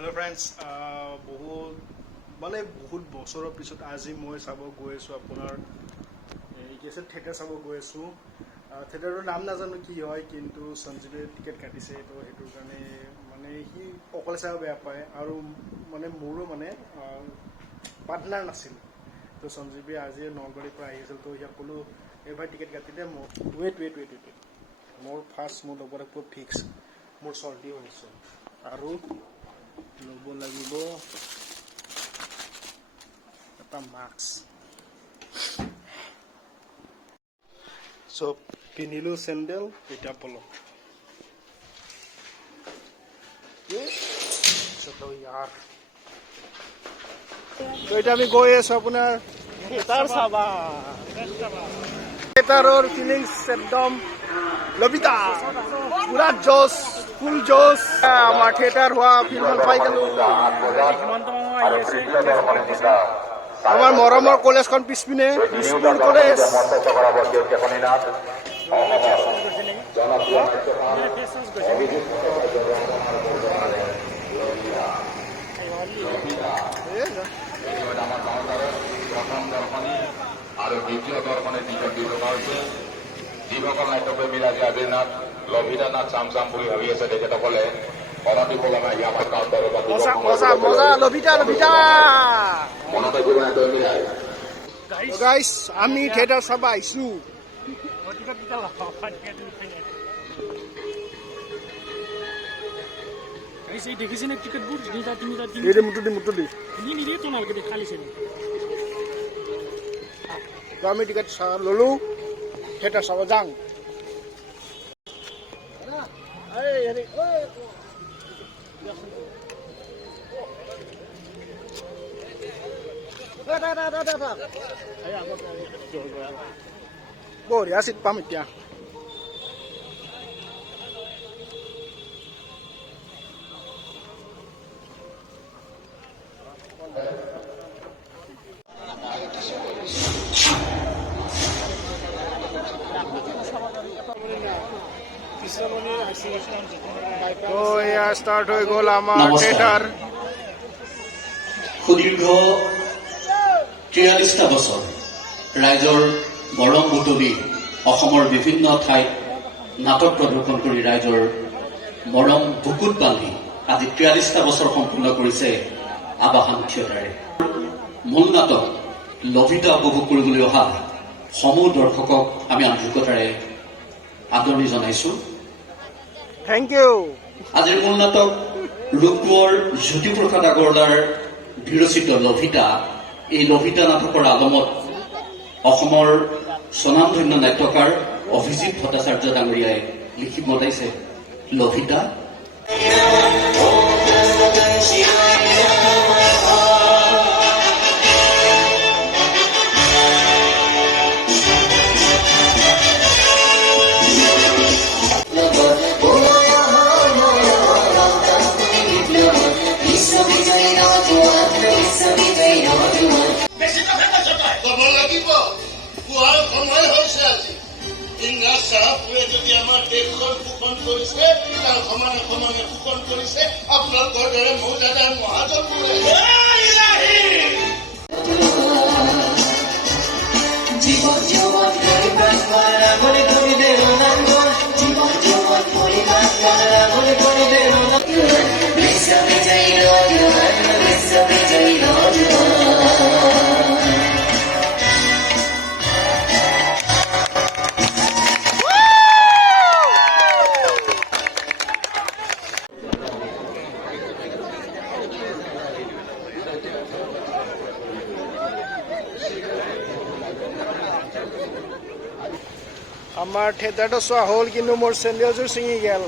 Hello friends, বহুত বছৰৰ পিছত আজি মই চাব গৈ আছোঁ আপোনাৰ কি আছে থিয়েটাৰ চাব গৈ আছোঁ। থিয়েটাৰৰ নাম নাজানো কি হয়, কিন্তু সঞ্জীৱে টিকেট কাটিছে, তো সেইটোৰ কাৰণে সি অকলে চাব বেয়া পায় আৰু মোৰো পাৰ্টনাৰ নাছিল। তো সঞ্জীৱে আজি নলবাৰীৰ পৰা আহি আছিল, তো সিয়াক ক'লো এইবাৰ টিকেট কাটিলে মোৰ ৱেইট মোৰ লগত পুৰা ফিক্স মোৰ চৰ্দি হৈছে আৰু ল'ব লাগিব এটা মাস্ক। চব পিন্ধিলোঁ চেণ্ডেল, এতিয়া বলক তো এতিয়া আমি গৈ আছোঁ আপোনাৰ থিয়েটাৰ চাবা। থিয়েটাৰৰ ফিলিংছ একদম লবিতা, পুৰা জোচ, ফুল জোচ। আমাৰ থিয়েটাৰ হোৱা ফিল্ডখন পাই গ'লো। আমাৰ মৰমৰ কলেজখন পিছপিনে দিছপুৰ কলেজ। আৰু দ্বিতীয় দৰ্শনে টিকেট দি থকা হৈছে। যিসকল নাট্যপ্ৰেমী ৰাজে আজিৰ নাট লভিতা নাট চাম বুলি ভাবি আছে তেখেতসকলে অনতি পলমে ইয়াৰ গাইছ আমি থিয়েটাৰ চাব আহিছোঁ। দেখিছেনে টিকেটবোৰ মুটু দি আমি টিকেট ল'লোঁ, থিয়েটাৰ চাব যাওঁ। বঢ়িয়া চিট পাম এতিয়া। তো এয়া ষ্টাৰ্ট হৈ গ'ল আমাৰ থিয়েটাৰ। সুদীৰ্ঘ ৪৩টা বছৰ ৰাইজৰ মৰম বুটলি অসমৰ বিভিন্ন ঠাইত নাটক প্ৰদৰ্শন কৰি ৰাইজৰ মৰম বুকুত বান্ধি আজি ৪৩টা বছৰ সম্পূৰ্ণ কৰিছে আবাহন থিয়েটাৰে। মূল নাটক লভিতা উপভোগ কৰিবলৈ অহা সমূহ দৰ্শকক আমি আন্তৰিকতাৰে আদৰণি জনাইছো। Thank you. আজিৰ মূল নাটক ৰূপকোঁৱৰ জ্যোতিপ্ৰসাদ আগৰৱালাৰ বিৰচিত লভিতা। এই লভিতা নাটকৰ আলমত অসমৰ স্বনামধন্য নাট্যকাৰ অভিজিত ভট্টাচাৰ্য ডাঙৰীয়াই লিখি মতাইছে লভিতা। ইংৰাজ চাহাবটোৱে যদি আমাৰ দেশখন শোষণ কৰিছে, তাৰ সমানে সমানে শোষণ কৰিছে আপোনালোকৰ দৰে মৌজাদাৰ মহাজনবোৰে। আমাৰ থিয়েটাৰটো চোৱা হ'ল, কিন্তু মোৰ চেণ্ডেলযোৰ ছিঙি গ'ল।